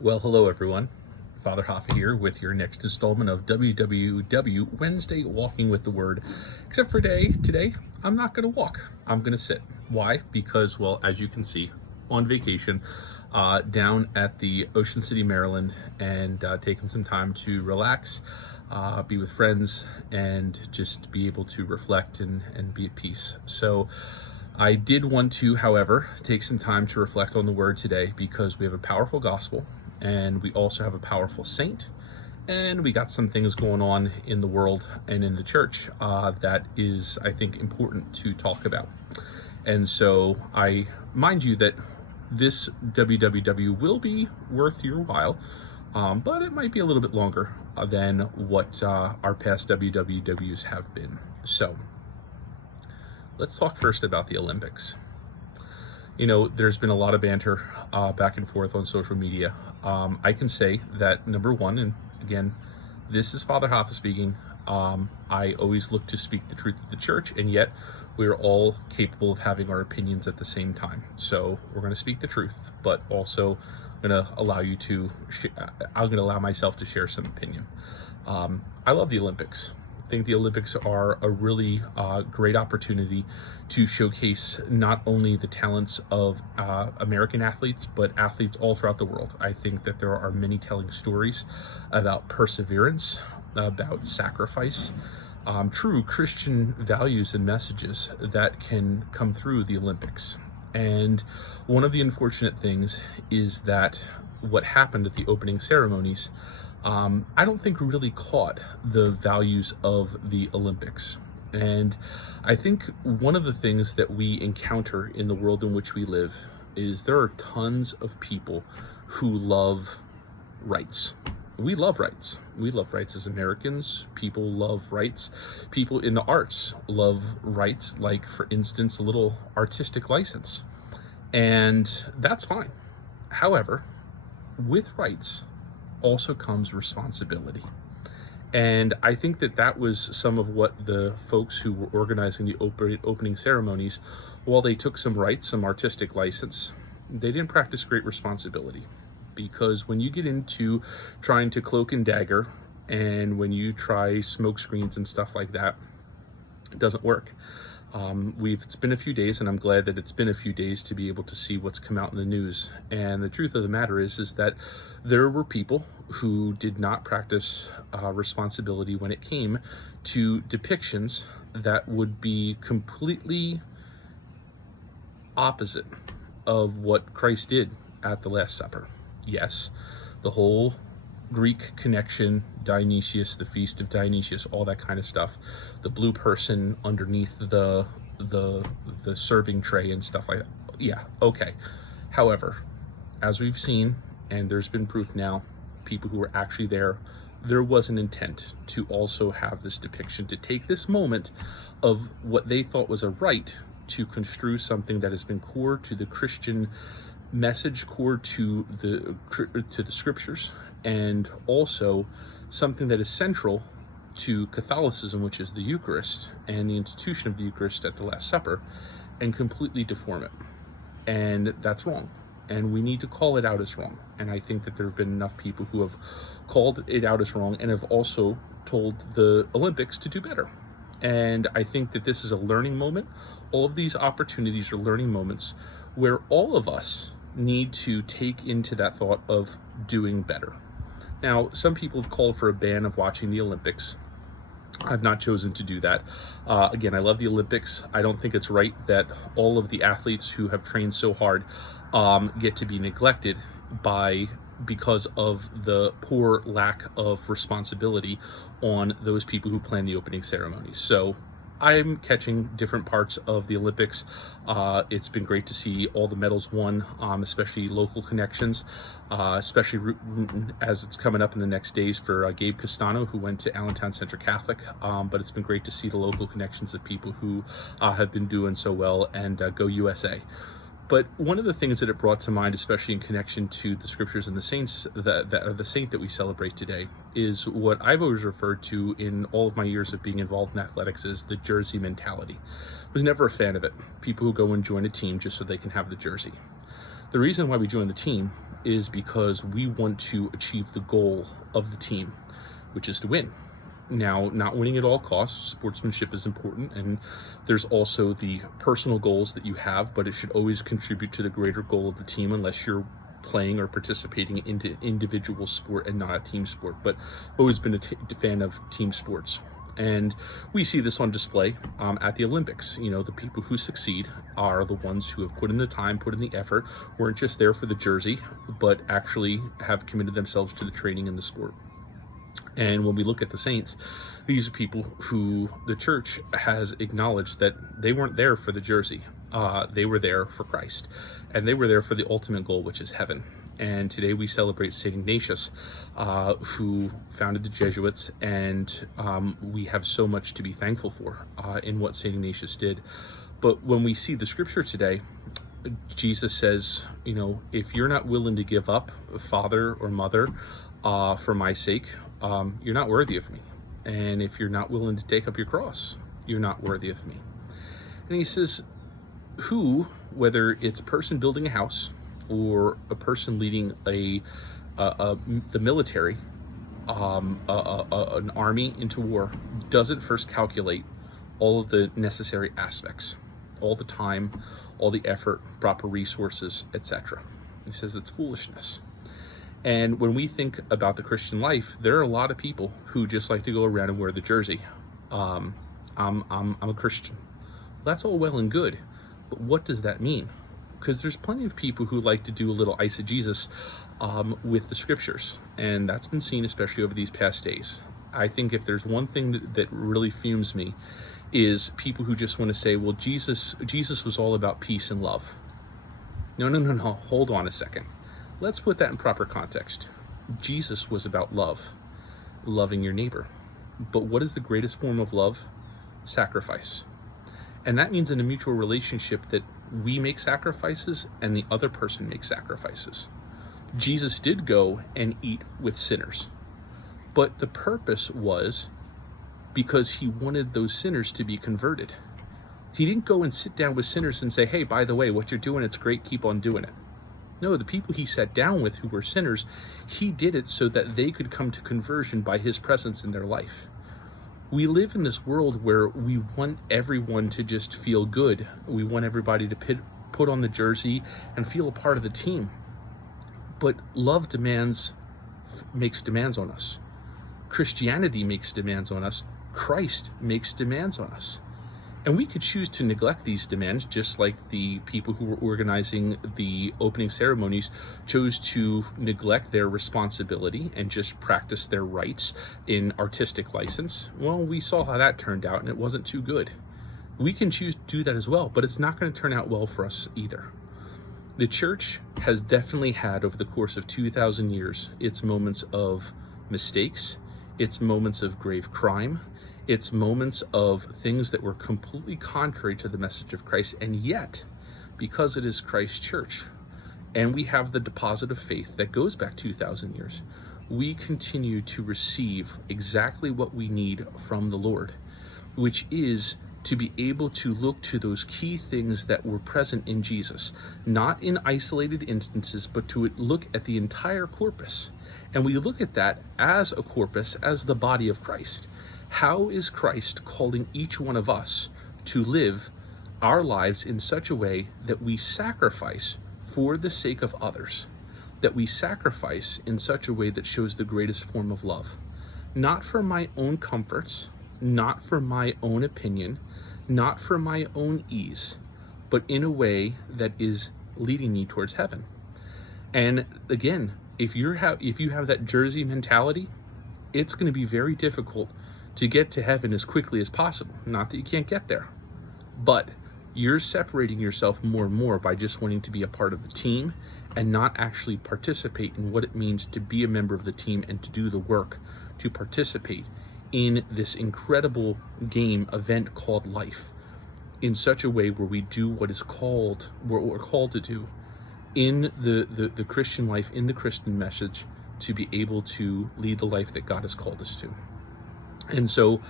Well, hello everyone. Father Hoffa here with your next installment of WWW Wednesday Walking with the Word. Except for today, I'm not going to walk. I'm going to sit. Why? Because, well, as you can see, on vacation down at the Ocean City, Maryland, and taking some time to relax, be with friends, and just be able to reflect and be at peace. So I did want to, however, take some time to reflect on the Word today because we have a powerful gospel and we also have a powerful saint, and we got some things going on in the world and in the church that is, I think, important to talk about. And so I mind you that this WWW will be worth your while, but it might be a little bit longer than what our past WWWs have been. So let's talk first about the Olympics. You know, there's been a lot of banter back and forth on social media. I can say that, number one, and again, this is Father Hoffa speaking, I always look to speak the truth of the church, and yet we're all capable of having our opinions at the same time. So we're going to speak the truth, but also I'm going to allow you to, I'm going to allow myself to share some opinion. I love the Olympics. I think the Olympics are a really great opportunity to showcase not only the talents of American athletes, but athletes all throughout the world. I think that there are many telling stories about perseverance, about sacrifice, true Christian values and messages that can come through the Olympics. And one of the unfortunate things is that what happened at the opening ceremonies, I don't think really caught the values of the Olympics. And I think one of the things that we encounter in the world in which we live is there are tons of people who love rights. We love rights. We love rights as Americans. People love rights. People in the arts love rights, like, for instance, a little artistic license. And that's fine. However, with rights also comes responsibility. And I think that that was some of what the folks who were organizing the opening ceremonies, while they took some rights, some artistic license, they didn't practice great responsibility. Because when you get into trying to cloak and dagger, and when you try smoke screens and stuff like that, it doesn't work. It's been a few days, and I'm glad that it's been a few days to be able to see what's come out in the news. And the truth of the matter is that there were people who did not practice responsibility when it came to depictions that would be completely opposite of what Christ did at the Last Supper. Yes, the whole Greek connection, Dionysius, the feast of Dionysius, all that kind of stuff, the blue person underneath the serving tray and stuff like that. Yeah, okay. However, as we've seen, and there's been proof now, people who were actually there was an intent to also have this depiction, to take this moment of what they thought was a right to construe something that has been core to the Christian message, core to the scriptures, and also something that is central to Catholicism, which is the Eucharist and the institution of the Eucharist at the Last Supper, and completely deform it. And that's wrong. And we need to call it out as wrong. And I think that there have been enough people who have called it out as wrong and have also told the Olympics to do better. And I think that this is a learning moment. All of these opportunities are learning moments where all of us need to take into that thought of doing better. Now, some people have called for a ban of watching the Olympics. I've not chosen to do that. Again, I love the Olympics. I don't think it's right that all of the athletes who have trained so hard get to be neglected because of the poor lack of responsibility on those people who plan the opening ceremonies. So I'm catching different parts of the Olympics. It's been great to see all the medals won, especially local connections, especially as it's coming up in the next days for Gabe Castano, who went to Allentown Central Catholic. But it's been great to see the local connections of people who have been doing so well, and go USA. But one of the things that it brought to mind, especially in connection to the scriptures and the saints, the saint that we celebrate today, is what I've always referred to in all of my years of being involved in athletics as the jersey mentality. I was never a fan of it. People who go and join a team just so they can have the jersey. The reason why we join the team is because we want to achieve the goal of the team, which is to win. Now, not winning at all costs. Sportsmanship is important, and there's also the personal goals that you have, but it should always contribute to the greater goal of the team, unless you're playing or participating into individual sport and not a team sport. But always been a fan of team sports. And we see this on display at the Olympics. You know, the people who succeed are the ones who have put in the time, put in the effort, weren't just there for the jersey, but actually have committed themselves to the training in the sport. And when we look at the saints, these are people who the church has acknowledged that they weren't there for the jersey. They were there for Christ, and they were there for the ultimate goal, which is heaven. And today we celebrate St. Ignatius, who founded the Jesuits, and we have so much to be thankful for in what St. Ignatius did. But when we see the scripture today, Jesus says, you know, if you're not willing to give up a father or mother for my sake, you're not worthy of me. And if you're not willing to take up your cross, you're not worthy of me. And he says, who, whether it's a person building a house or a person leading the military, an army into war, doesn't first calculate all of the necessary aspects, all the time, all the effort, proper resources, etc. He says it's foolishness. And when we think about the Christian life, there are a lot of people who just like to go around and wear the jersey. I'm a Christian. That's all well and good, but what does that mean? Because there's plenty of people who like to do a little eisegesis with the scriptures, and that's been seen especially over these past days. I think if there's one thing that really fumes me, is people who just want to say, well, Jesus was all about peace and love. No, hold on a second. Let's put that in proper context. Jesus was about love, loving your neighbor. But what is the greatest form of love? Sacrifice. And that means in a mutual relationship that we make sacrifices and the other person makes sacrifices. Jesus did go and eat with sinners, but the purpose was because he wanted those sinners to be converted. He didn't go and sit down with sinners and say, hey, by the way, what you're doing, it's great, keep on doing it. No, the people he sat down with who were sinners, he did it so that they could come to conversion by his presence in their life. We live in this world where we want everyone to just feel good. We want everybody to put on the jersey and feel a part of the team. But love makes demands on us. Christianity makes demands on us. Christ makes demands on us. And we could choose to neglect these demands, just like the people who were organizing the opening ceremonies chose to neglect their responsibility and just practice their rights in artistic license. Well, we saw how that turned out, and it wasn't too good. We can choose to do that as well, but it's not going to turn out well for us either. The church has definitely had, over the course of 2,000 years, its moments of mistakes, its moments of grave crime, its moments of things that were completely contrary to the message of Christ. And yet, because it is Christ's church, and we have the deposit of faith that goes back 2,000 years, we continue to receive exactly what we need from the Lord, which is to be able to look to those key things that were present in Jesus, not in isolated instances, but to look at the entire corpus. And we look at that as a corpus, as the body of Christ. How is Christ calling each one of us to live our lives in such a way that we sacrifice for the sake of others, that we sacrifice in such a way that shows the greatest form of love, not for my own comforts, not for my own opinion, not for my own ease, but in a way that is leading me towards heaven. And again, if you have that jersey mentality, it's going to be very difficult to get to heaven as quickly as possible. Not that you can't get there, but you're separating yourself more and more by just wanting to be a part of the team and not actually participate in what it means to be a member of the team and to do the work to participate in this incredible event called life in such a way where we do what we're called to do in the Christian life, in the Christian message, to be able to lead the life that God has called us to. And so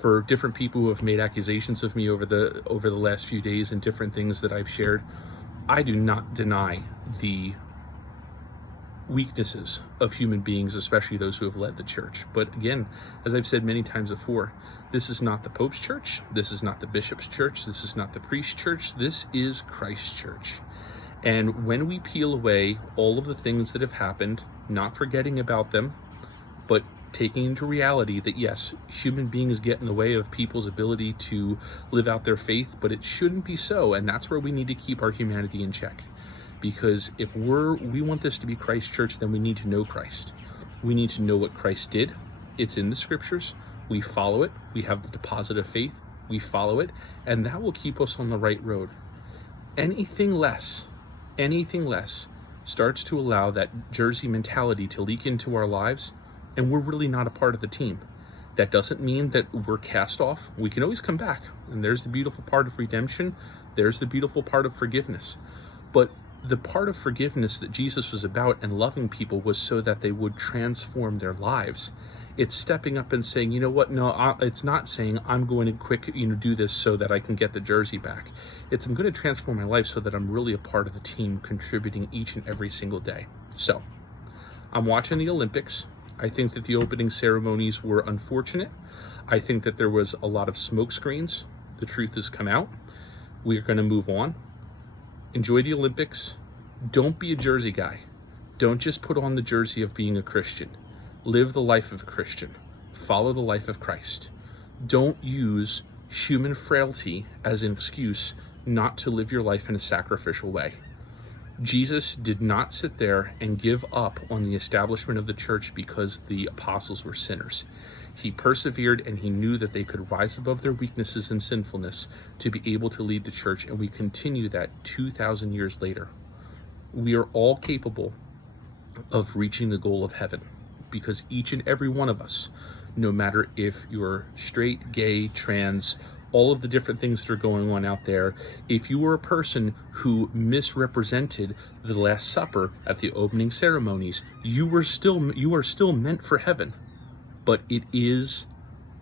for different people who have made accusations of me over the last few days and different things that I've shared, I do not deny the weaknesses of human beings, especially those who have led the church. But again, as I've said many times before, this is not the Pope's church. This is not the bishop's church. This is not the priest's church. This is Christ's church. And when we peel away all of the things that have happened, not forgetting about them, but taking into reality that yes, human beings get in the way of people's ability to live out their faith, but it shouldn't be so. And that's where we need to keep our humanity in check. Because if we want this to be Christ's church, then we need to know Christ. We need to know what Christ did. It's in the scriptures. We follow it. We have the deposit of faith. We follow it. And that will keep us on the right road. Anything less starts to allow that Jersey mentality to leak into our lives, and we're really not a part of the team. That doesn't mean that we're cast off. We can always come back. And there's the beautiful part of redemption. There's the beautiful part of forgiveness. But the part of forgiveness that Jesus was about and loving people was so that they would transform their lives. It's stepping up and saying, you know what? No, it's not saying I'm going to do this so that I can get the jersey back. It's I'm going to transform my life so that I'm really a part of the team, contributing each and every single day. So I'm watching the Olympics. I think that the opening ceremonies were unfortunate. I think that there was a lot of smoke screens. The truth has come out. We are going to move on. Enjoy the Olympics. Don't be a jersey guy. Don't just put on the jersey of being a Christian. Live the life of a Christian. Follow the life of Christ. Don't use human frailty as an excuse not to live your life in a sacrificial way. Jesus did not sit there and give up on the establishment of the church because the apostles were sinners. He persevered, and he knew that they could rise above their weaknesses and sinfulness to be able to lead the church, and we continue that 2,000 years later. We are all capable of reaching the goal of heaven, because each and every one of us, no matter if you're straight, gay, trans, all of the different things that are going on out there, if you were a person who misrepresented the Last Supper at the opening ceremonies, you are still meant for heaven. But it is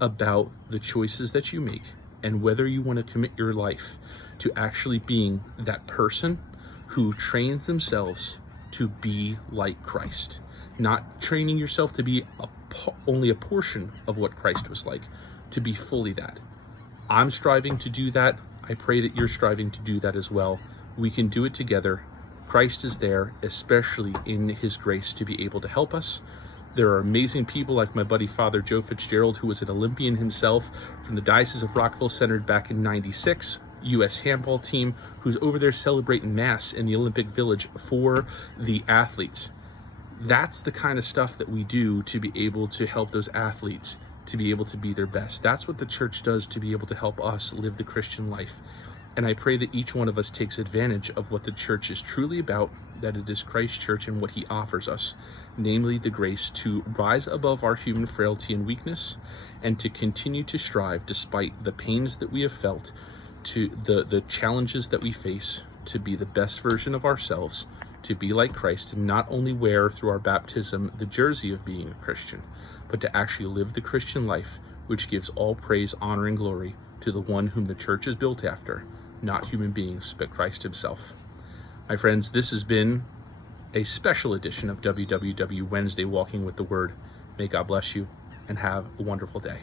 about the choices that you make and whether you want to commit your life to actually being that person who trains themselves to be like Christ. Not training yourself to be only a portion of what Christ was like, to be fully that. I'm striving to do that. I pray that you're striving to do that as well. We can do it together. Christ is there, especially in his grace, to be able to help us. There are amazing people like my buddy Father Joe Fitzgerald, who was an Olympian himself from the Diocese of Rockville Centered back in '96, U.S. handball team, who's over there celebrating Mass in the Olympic Village for the athletes. That's the kind of stuff that we do to be able to help those athletes to be able to be their best. That's what the church does to be able to help us live the Christian life. And I pray that each one of us takes advantage of what the church is truly about, that it is Christ's church and what he offers us, namely the grace to rise above our human frailty and weakness, and to continue to strive despite the pains that we have felt, to the challenges that we face, to be the best version of ourselves, to be like Christ, and not only wear through our baptism the jersey of being a Christian, but to actually live the Christian life, which gives all praise, honor, and glory to the one whom the church is built after, not human beings, but Christ himself. My friends, this has been a special edition of WWW Wednesday Walking with the Word. May God bless you and have a wonderful day.